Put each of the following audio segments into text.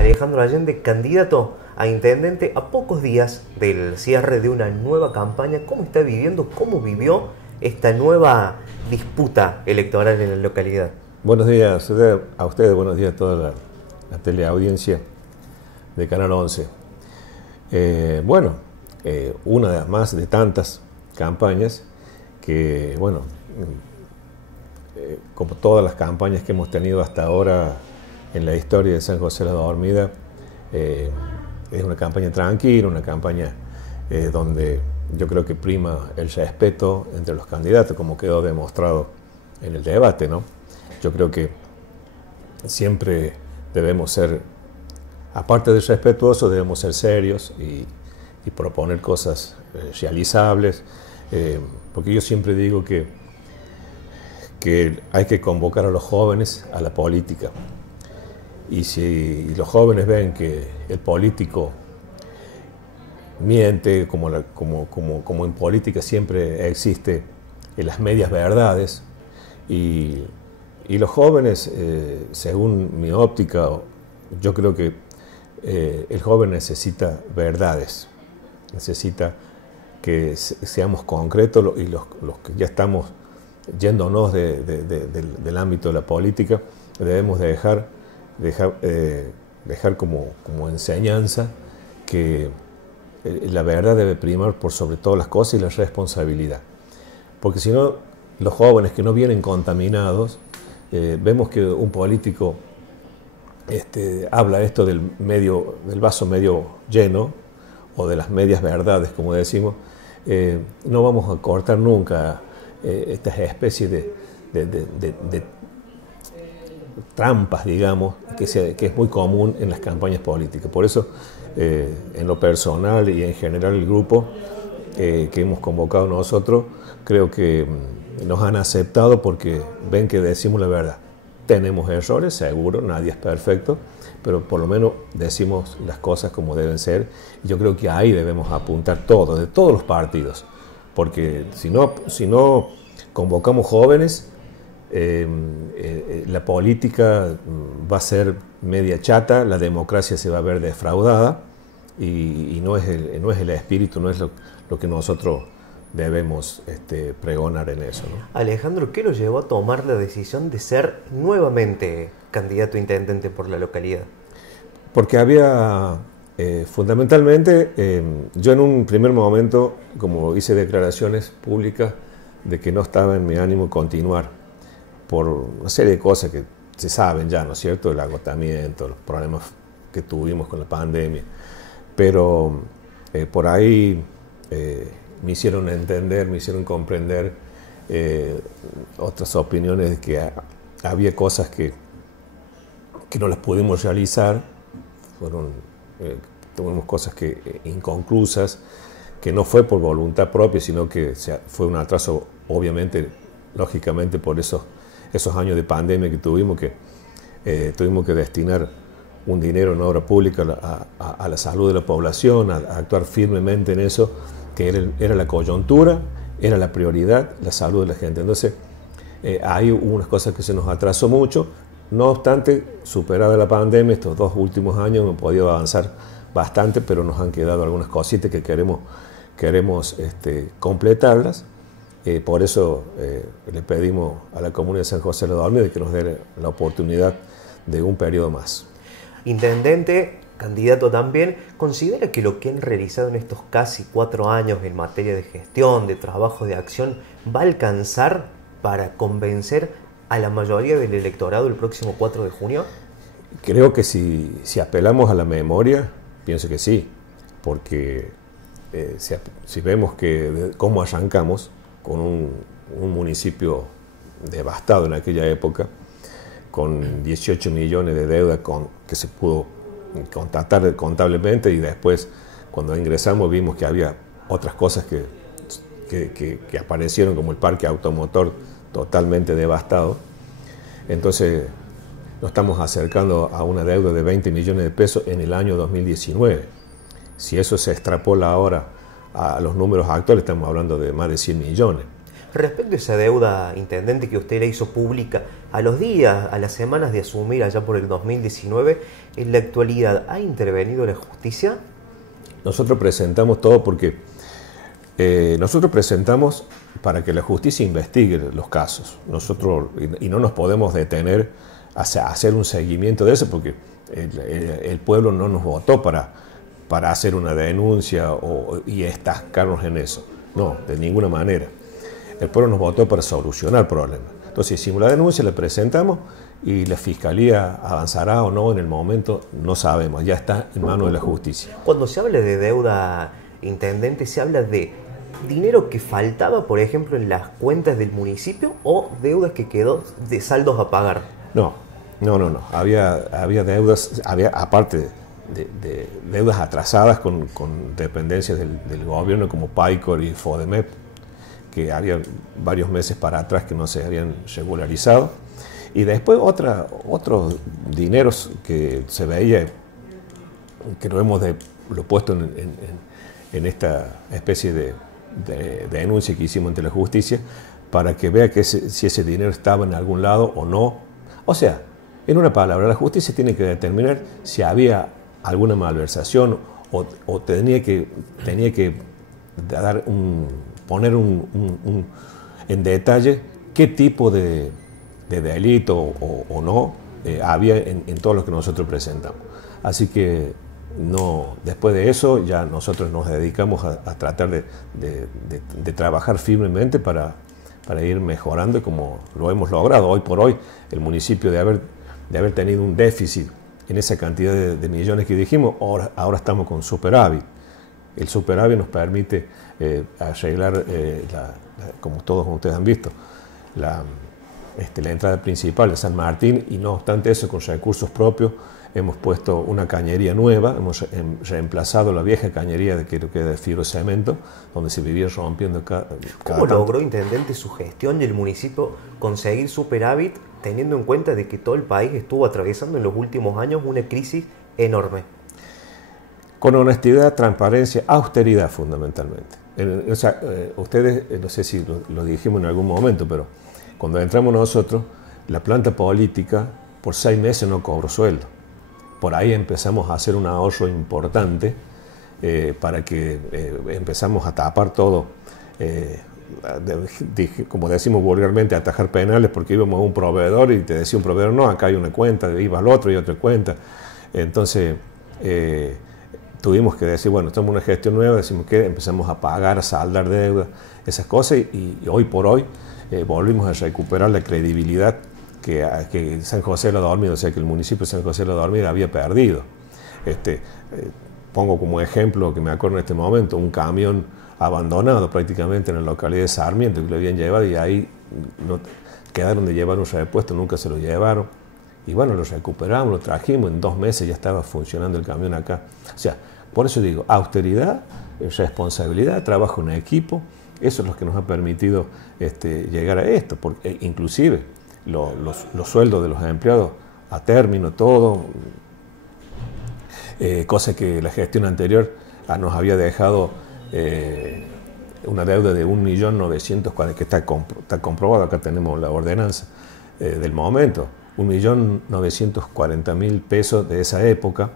Alejandro Allende, candidato a intendente a pocos días del cierre de una nueva campaña. ¿Cómo está viviendo, cómo vivió esta nueva disputa electoral en la localidad? Buenos días a ustedes, buenos días a toda la teleaudiencia de Canal 11. Una más de tantas campañas que, como todas las campañas que hemos tenido hasta ahora en la historia de San José de la Dormida, es una campaña tranquila, una campaña donde yo creo que prima el respeto entre los candidatos, como quedó demostrado en el debate, ¿no? Yo creo que siempre debemos ser, aparte de respetuosos, debemos ser serios y proponer cosas realizables, porque yo siempre digo que hay que convocar a los jóvenes a la política. Y si los jóvenes ven que el político miente, como en política siempre existe en las medias verdades, y los jóvenes, según mi óptica, yo creo que el joven necesita verdades, necesita que seamos concretos, y los que ya estamos yéndonos del ámbito de la política, debemos dejar como enseñanza que la verdad debe primar por sobre todas las cosas, y la responsabilidad. Porque si no, los jóvenes que no vienen contaminados, vemos que un político habla esto del vaso medio lleno, o de las medias verdades, como decimos. No vamos a cortar nunca estas especies de trampas, digamos, que es muy común en las campañas políticas. Por eso, en lo personal y en general el grupo que hemos convocado nosotros, creo que nos han aceptado porque ven que decimos la verdad. Tenemos errores, seguro, nadie es perfecto, pero por lo menos decimos las cosas como deben ser. Y yo creo que ahí debemos apuntar todos, de todos los partidos, porque si no convocamos jóvenes, la política va a ser media chata, la democracia se va a ver defraudada, y no es el espíritu, no es lo que nosotros debemos pregonar en eso, ¿no? Alejandro, ¿qué lo llevó a tomar la decisión de ser nuevamente candidato a intendente por la localidad? Porque había, fundamentalmente, yo en un primer momento, como hice declaraciones públicas de que no estaba en mi ánimo continuar, por una serie de cosas que se saben ya, ¿no es cierto? El agotamiento, los problemas que tuvimos con la pandemia. Pero por ahí me hicieron entender, me hicieron comprender otras opiniones de que había cosas que no las pudimos realizar, tuvimos cosas inconclusas, que no fue por voluntad propia, sino que fue un atraso, obviamente, lógicamente, por esos años de pandemia que tuvimos que destinar un dinero en obra pública a la salud de la población, a actuar firmemente en eso, que era la coyuntura, era la prioridad, la salud de la gente. Entonces, hay unas cosas que se nos atrasó mucho. No obstante, superada la pandemia, estos 2 últimos años hemos podido avanzar bastante, pero nos han quedado algunas cositas que queremos completarlas. Por eso le pedimos a la Comuna de San José de la Dormida que nos dé la oportunidad de un periodo más. Intendente, candidato también, ¿considera que lo que han realizado en estos casi 4 años en materia de gestión, de trabajo, de acción, va a alcanzar para convencer a la mayoría del electorado el próximo 4 de junio? Creo que si apelamos a la memoria, pienso que sí, porque si vemos cómo arrancamos con un municipio devastado en aquella época, con 18 millones de deuda que se pudo contratar contablemente, y después cuando ingresamos vimos que había otras cosas que aparecieron, como el parque automotor totalmente devastado. Entonces nos estamos acercando a una deuda de 20 millones de pesos en el año 2019. Si eso se extrapola ahora a los números actuales, estamos hablando de más de 100 millones. Respecto a esa deuda, intendente, que usted la hizo pública, a los días, a las semanas de asumir allá por el 2019, en la actualidad, ¿ha intervenido la justicia? Nosotros presentamos todo porque nosotros presentamos para que la justicia investigue los casos. Nosotros, y no nos podemos detener a hacer un seguimiento de eso porque el pueblo no nos votó para hacer una denuncia y estancarnos en eso. No, de ninguna manera. El pueblo nos votó para solucionar problemas. Entonces hicimos la denuncia, la presentamos y la Fiscalía avanzará o no en el momento, no sabemos, ya está en manos de la justicia. Cuando se habla de deuda, intendente, ¿se habla de dinero que faltaba, por ejemplo, en las cuentas del municipio o deudas que quedó de saldos a pagar? No. Había deudas, aparte de deudas atrasadas con dependencias del gobierno como PAICOR y FODEMEP, que había varios meses para atrás que no se habían regularizado. Y después otros dineros que se veía, que lo hemos puesto en esta especie de denuncia que hicimos ante la justicia, para que vea que si ese dinero estaba en algún lado o no. O sea, en una palabra, la justicia tiene que determinar si había alguna malversación o tenía que poner en detalle qué tipo de delito o no había en todo lo que nosotros presentamos. Así que después de eso ya nosotros nos dedicamos a tratar de trabajar firmemente para ir mejorando, como lo hemos logrado. Hoy por hoy el municipio de haber tenido un déficit en esa cantidad de millones que dijimos, ahora estamos con superávit. El superávit nos permite arreglar, como todos ustedes han visto, la entrada principal de San Martín, y no obstante eso, con recursos propios hemos puesto una cañería nueva, hemos reemplazado la vieja cañería de fibrocemento, donde se vivía rompiendo cada ¿Cómo logró, intendente, su gestión y el municipio conseguir superávit, teniendo en cuenta de que todo el país estuvo atravesando en los últimos años una crisis enorme? Con honestidad, transparencia, austeridad fundamentalmente. Ustedes, no sé si lo dijimos en algún momento, pero cuando entramos nosotros, la planta política por 6 meses no cobró sueldo. Por ahí empezamos a hacer un ahorro importante para que empezamos a tapar todo, como decimos vulgarmente, atajar penales, porque íbamos a un proveedor y te decía un proveedor, no, acá hay una cuenta, iba al otro y otra cuenta. Entonces tuvimos que decir, bueno, estamos en una gestión nueva, decimos que empezamos a pagar, a saldar deudas, esas cosas, y hoy por hoy volvimos a recuperar la credibilidad que San José de la Dormida, o sea, que el municipio de San José de la Dormida había perdido. Pongo como ejemplo, que me acuerdo en este momento, un camión abandonado prácticamente en la localidad de Sarmiento, que lo habían llevado y ahí quedaron de llevar un repuesto, nunca se lo llevaron. Y bueno, lo recuperamos, lo trajimos, en 2 meses ya estaba funcionando el camión acá. O sea, por eso digo, austeridad, responsabilidad, trabajo en equipo, eso es lo que nos ha permitido llegar a esto, porque inclusive los sueldos de los empleados a término, todo, cosa que la gestión anterior nos había dejado una deuda de 1.940.000, que está comprobado, acá tenemos la ordenanza del momento, 1.940.000 pesos de esa época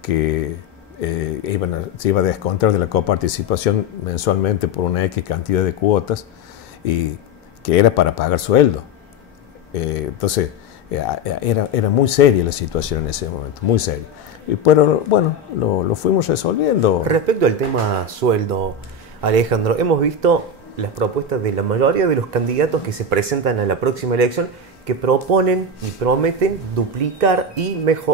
que se iba a descontar de la coparticipación mensualmente por una X cantidad de cuotas, y que era para pagar sueldo. Entonces era muy seria la situación en ese momento, muy seria. Pero bueno, lo fuimos resolviendo. Respecto al tema sueldo, Alejandro, hemos visto las propuestas de la mayoría de los candidatos que se presentan a la próxima elección, que proponen y prometen duplicar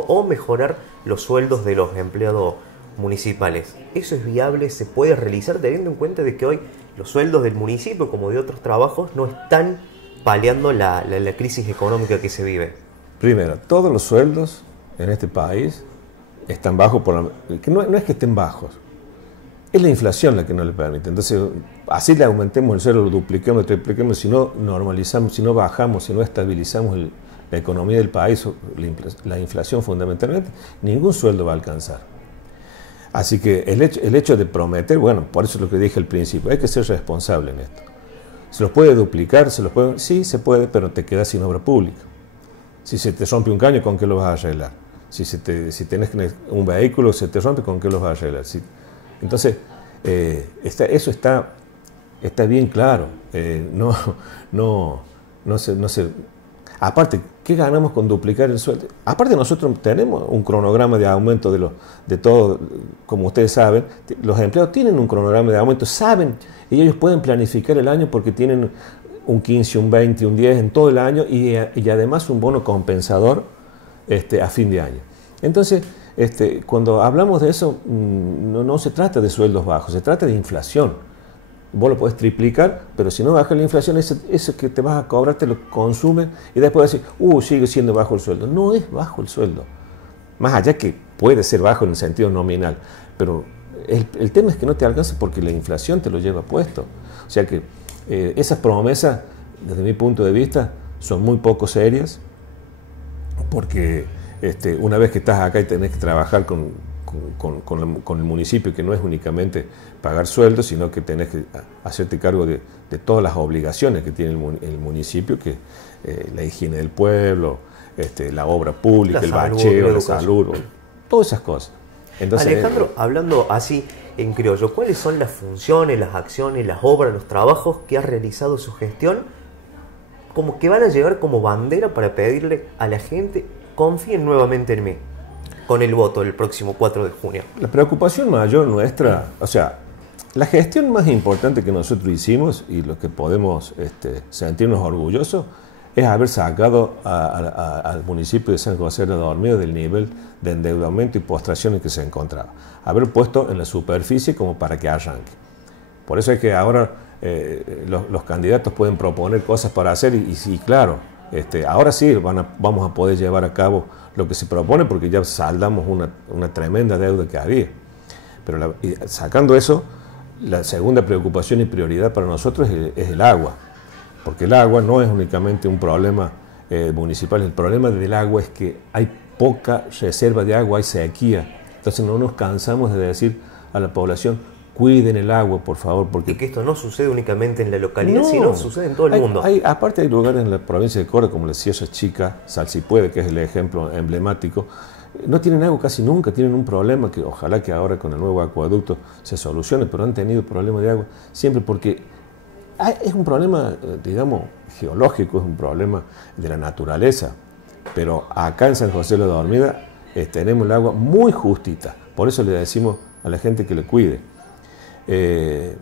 o mejorar los sueldos de los empleados municipales. ¿Eso es viable? ¿Se puede realizar teniendo en cuenta de que hoy los sueldos del municipio, como de otros trabajos, no están paliando la crisis económica que se vive? Primero, todos los sueldos en este país están bajos, que no es que estén bajos, es la inflación la que no le permite. Entonces, así le aumentemos el sueldo, lo dupliquemos, lo tripliquemos, si no normalizamos, si no bajamos, si no estabilizamos la economía del país, la inflación fundamentalmente, ningún sueldo va a alcanzar. Así que el hecho de prometer, bueno, por eso es lo que dije al principio, hay que ser responsable en esto. ¿Se los puede duplicar? Sí, se puede, pero te quedas sin obra pública. Si se te rompe un caño, ¿con qué lo vas a arreglar? Si tenés un vehículo, se te rompe, ¿con qué lo vas a arreglar? Entonces, eso está bien claro. No se. Aparte, ¿qué ganamos con duplicar el sueldo? Aparte, nosotros tenemos un cronograma de aumento de todo, como ustedes saben. Los empleados tienen un cronograma de aumento, saben, y ellos pueden planificar el año porque tienen un 15, un 20, un 10 en todo el año y además un bono compensador a fin de año. Entonces, cuando hablamos de eso, no se trata de sueldos bajos, se trata de inflación. Vos lo podés triplicar, pero si no baja la inflación, eso que te vas a cobrar te lo consumen y después decir, sigue siendo bajo el sueldo. No es bajo el sueldo. Más allá que puede ser bajo en el sentido nominal, pero el tema es que no te alcanza porque la inflación te lo lleva puesto. O sea que esas promesas, desde mi punto de vista, son muy poco serias, porque una vez que estás acá y tenés que trabajar con el municipio, que no es únicamente pagar sueldos, sino que tenés que hacerte cargo de todas las obligaciones que tiene el municipio, que la higiene del pueblo, la obra pública, el bacheo, la salud, todas esas cosas. Entonces, Alejandro, hablando así en criollo, ¿cuáles son las funciones, las acciones, las obras, los trabajos que ha realizado su gestión, como que van a llevar como bandera para pedirle a la gente, confíen nuevamente en mí, con el voto del próximo 4 de junio? La preocupación mayor nuestra, o sea, la gestión más importante que nosotros hicimos y lo que podemos sentirnos orgullosos es haber sacado al municipio de San José de la Dormida del nivel de endeudamiento y postración en que se encontraba. Haber puesto en la superficie como para que arranque. Por eso es que ahora los candidatos pueden proponer cosas para hacer y claro, ahora sí vamos a poder llevar a cabo lo que se propone porque ya saldamos una tremenda deuda que había. Pero sacando eso, la segunda preocupación y prioridad para nosotros es el agua. Porque el agua no es únicamente un problema municipal, el problema del agua es que hay poca reserva de agua, hay sequía. Entonces no nos cansamos de decir a la población, cuiden el agua, por favor. Porque y que esto no sucede únicamente en la localidad, sino sucede en todo el mundo. Aparte hay lugares en la provincia de Córdoba, como la Sierra Chica, Salsipuede, que es el ejemplo emblemático, no tienen agua casi nunca, tienen un problema que ojalá que ahora con el nuevo acueducto se solucione, pero han tenido problemas de agua siempre porque es un problema, digamos, geológico, es un problema de la naturaleza. Pero acá en San José de la Dormida tenemos el agua muy justita. Por eso le decimos a la gente que le cuide. De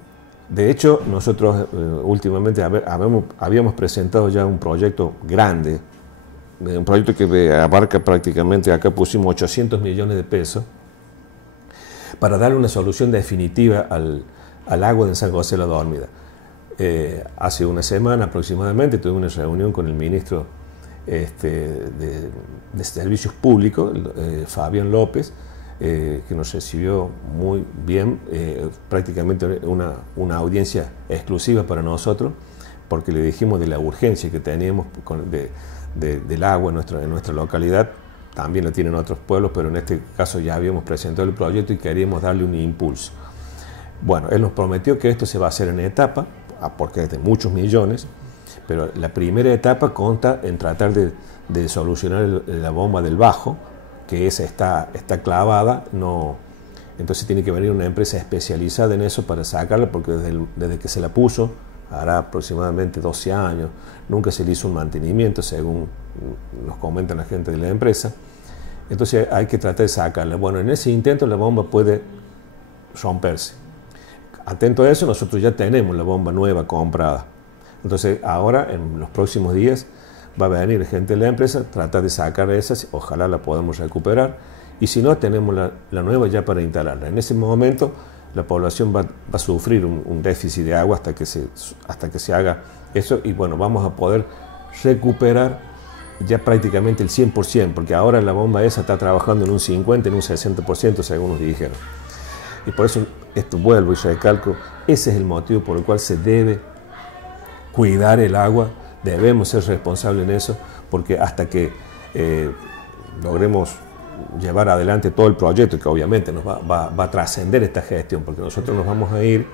hecho, nosotros últimamente habíamos presentado ya un proyecto grande, un proyecto que abarca prácticamente, acá pusimos 800 millones de pesos, para darle una solución definitiva al agua de San José de la Dormida. Hace una semana aproximadamente tuve una reunión con el ministro de Servicios Públicos, Fabián López, que nos recibió muy bien, prácticamente una audiencia exclusiva para nosotros, porque le dijimos de la urgencia que teníamos del agua en nuestra localidad. También la tienen otros pueblos, pero en este caso ya habíamos presentado el proyecto y queríamos darle un impulso. Bueno, él nos prometió que esto se va a hacer en etapa, porque es de muchos millones, pero la primera etapa consta en tratar de solucionar la bomba del Bajo, que esa está clavada, entonces tiene que venir una empresa especializada en eso para sacarla, porque desde que se la puso, hará aproximadamente 12 años, nunca se le hizo un mantenimiento, según nos comentan la gente de la empresa, entonces hay que tratar de sacarla. Bueno, en ese intento la bomba puede romperse. Atento a eso, nosotros ya tenemos la bomba nueva comprada. Entonces ahora, en los próximos días, va a venir gente de la empresa, tratar de sacar esas, ojalá la podamos recuperar, y si no, tenemos la nueva ya para instalarla. En ese momento, la población va a sufrir un déficit de agua hasta que se haga eso, y bueno, vamos a poder recuperar ya prácticamente el 100%, porque ahora la bomba esa está trabajando en un 50%, en un 60%, según nos dijeron. Y por eso, esto vuelvo y recalco, ese es el motivo por el cual se debe cuidar el agua, debemos ser responsables en eso, porque hasta que logremos llevar adelante todo el proyecto, que obviamente nos va a trascender esta gestión, porque nosotros nos vamos a ir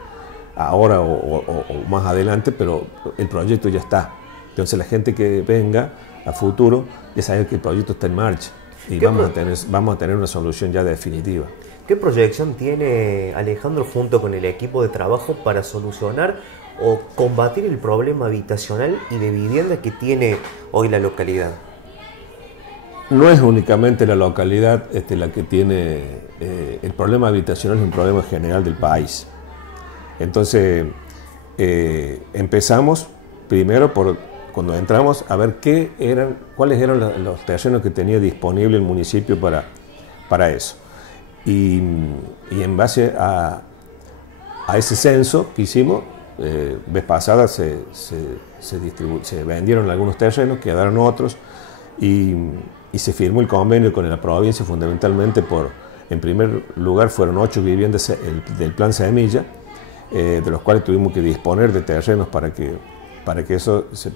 ahora o más adelante, pero el proyecto ya está. Entonces la gente que venga a futuro, es saber que el proyecto está en marcha y vamos a tener una solución ya definitiva. ¿Qué proyección tiene Alejandro junto con el equipo de trabajo para solucionar o combatir el problema habitacional y de vivienda que tiene hoy la localidad? No es únicamente la localidad la que tiene el problema habitacional, es un problema general del país. Entonces, empezamos primero cuando entramos a ver cuáles eran los terrenos que tenía disponible el municipio para eso. Y en base a ese censo que hicimos, vez pasada se vendieron algunos terrenos, quedaron otros y se firmó el convenio con la provincia fundamentalmente en primer lugar fueron 8 viviendas del plan Semilla, de los cuales tuvimos que disponer de terrenos para que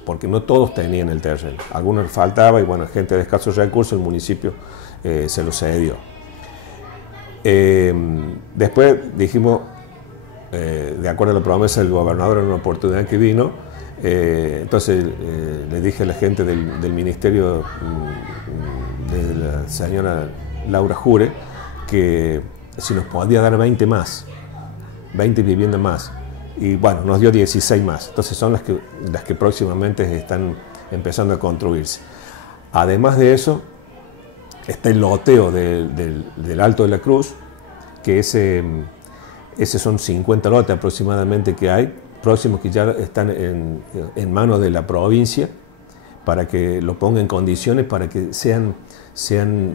porque no todos tenían el terreno, algunos faltaba y bueno, gente de escasos recursos, el municipio se lo cedió. Después dijimos, de acuerdo a la promesa del gobernador en una oportunidad que vino, entonces le dije a la gente del ministerio de la señora Laura Jure que si nos podía dar 20 viviendas más, y bueno, nos dio 16 más, entonces son las que próximamente están empezando a construirse. Además de eso, está el loteo del Alto de la Cruz, que ese son 50 lotes aproximadamente que hay, próximos que ya están en manos de la provincia, para que lo pongan en condiciones para que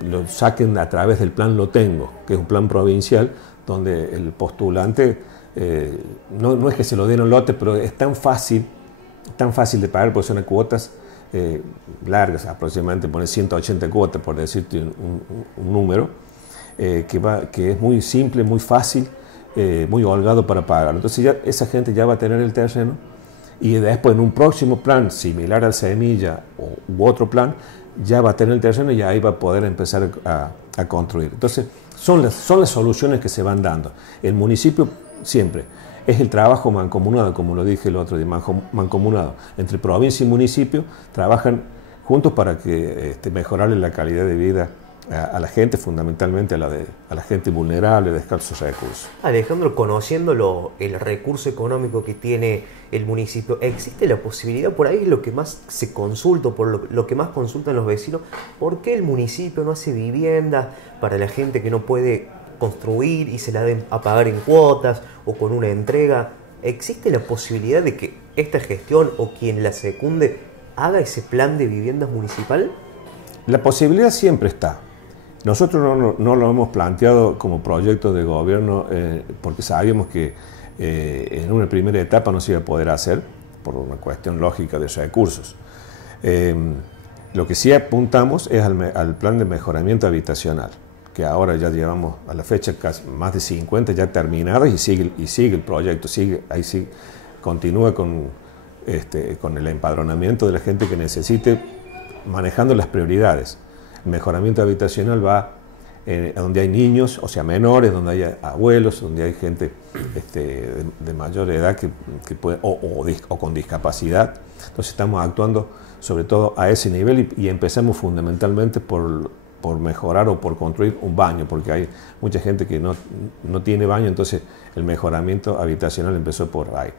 lo saquen a través del plan Lo Tengo, que es un plan provincial, donde el postulante, no es que se lo den un lote, pero es tan fácil de pagar, porque son cuotas largas, aproximadamente pone 180 cuotas, por decirte un número, que es muy simple, muy fácil, muy holgado para pagar. Entonces ya esa gente ya va a tener el terreno y después en un próximo plan similar al Semilla u otro plan ya va a tener el terreno y ahí va a poder empezar a construir. Entonces son las soluciones que se van dando. El municipio siempre es el trabajo mancomunado, como lo dije el otro día, mancomunado entre provincia y municipio, trabajan juntos para que mejorarle la calidad de vida a la gente, fundamentalmente a la gente vulnerable, de escasos recursos. Alejandro, conociendo el recurso económico que tiene el municipio, ¿existe la posibilidad, por ahí es lo que más se consulta, por lo que más consultan los vecinos, por qué el municipio no hace viviendas para la gente que no puede construir y se la den a pagar en cuotas o con una entrega? ¿Existe la posibilidad de que esta gestión o quien la secunde haga ese plan de viviendas municipal? La posibilidad siempre está. Nosotros no lo hemos planteado como proyecto de gobierno porque sabíamos que en una primera etapa no se iba a poder hacer por una cuestión lógica de recursos. Lo que sí apuntamos es al plan de mejoramiento habitacional, que ahora ya llevamos a la fecha casi más de 50 ya terminados y sigue el proyecto, continúa con el empadronamiento de la gente que necesite, manejando las prioridades. El mejoramiento habitacional va a donde hay niños, o sea menores, donde hay abuelos, donde hay gente de mayor edad que puede, o con discapacidad. Entonces estamos actuando sobre todo a ese nivel y empezamos fundamentalmente por mejorar o por construir un baño, porque hay mucha gente que no tiene baño, entonces el mejoramiento habitacional empezó por ahí.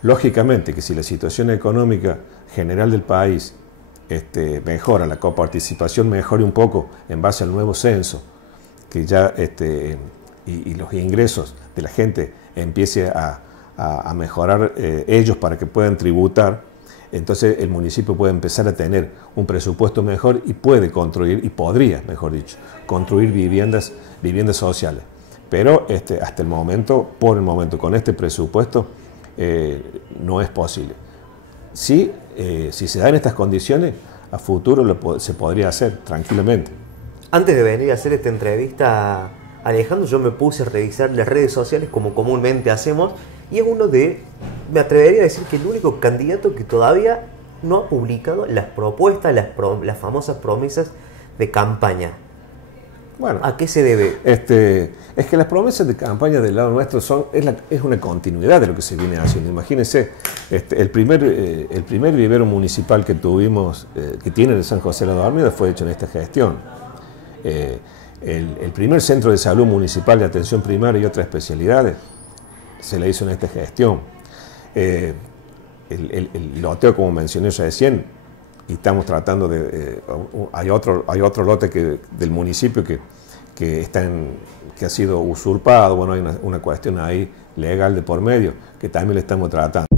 Lógicamente que si la situación económica general del país mejora, la coparticipación mejore un poco en base al nuevo censo, que ya y los ingresos de la gente empiece a mejorar ellos para que puedan tributar, entonces el municipio puede empezar a tener un presupuesto mejor y puede construir, y podría, mejor dicho, construir viviendas sociales. Pero hasta el momento, por el momento, con este presupuesto no es posible. Sí, si se dan estas condiciones, a futuro se podría hacer tranquilamente. Antes de venir a hacer esta entrevista, Alejandro, yo me puse a revisar las redes sociales como comúnmente hacemos y es me atrevería a decir que el único candidato que todavía no ha publicado las propuestas, las famosas promesas de campaña. Bueno, ¿a qué se debe? Es que las promesas de campaña del lado nuestro es una continuidad de lo que se viene haciendo. Imagínense, el primer vivero municipal que tuvimos, que tiene el San José de la Dormida, fue hecho en esta gestión. El primer centro de salud municipal de atención primaria y otras especialidades se le hizo en esta gestión. El loteo, como mencioné recién, y estamos tratando de... hay otro lote del municipio que ha sido usurpado. Bueno, hay una cuestión ahí legal de por medio que también le estamos tratando.